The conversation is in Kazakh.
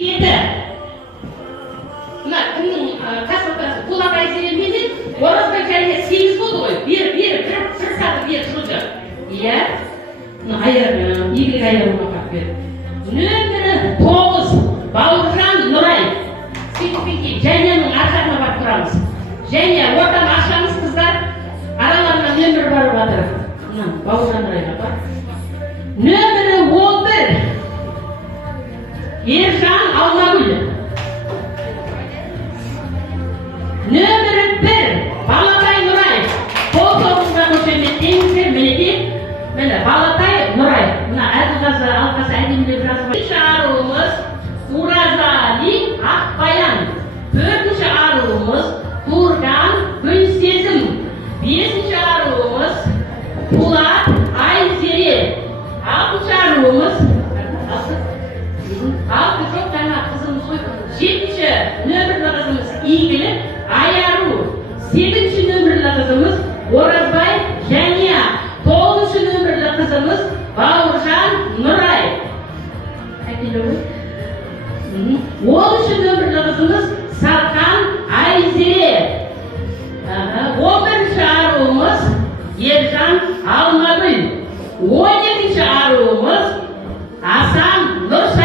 Еді. Мына кімнің кассовкасы Кулак Айзеременен Оразбай және 8 болды ғой. Bir саты бер жылды. Иә. Игілік айырымға қап берді. Нөмірі 9 Бауыржан Нұрай. Сөйтіп Жәненің арқасына барып тұрамыз. Және ортам ашамыз қыздар. Араларына нөмір барып жатыр. Бауыржан Нұрайға бар. Нөмірі 11 Ержан Алмагүл. Нөмірі 1 Балатай Нұрай. Қол соғысында көшеметтеңіздер, мінекей. Міне Балатай Нұрай. Мына Әділғазы алқасы әдемілеп жазып. 3-ші аруымыз Уразали Ақбаян. 4-ші аруымыз Турган Гүлсезім. 5-ші аруымыз Пулат Айзере. 6-ші аруымыз алты жоқ жаңа қызымыз ғой. 7-ші нөмірлі қызымыз Игілік Айару. 8-ші нөмірлі қызымыз Оразбай Жәния. 9-ші нөмірлі қызымыз Бауыржан Нұрай. 10-ші нөмірлі қызымыз Сарқан Айзере. 11-ші аруымыз Ержан Алмагүл. 12-ші аруымыз Асан Нұрса.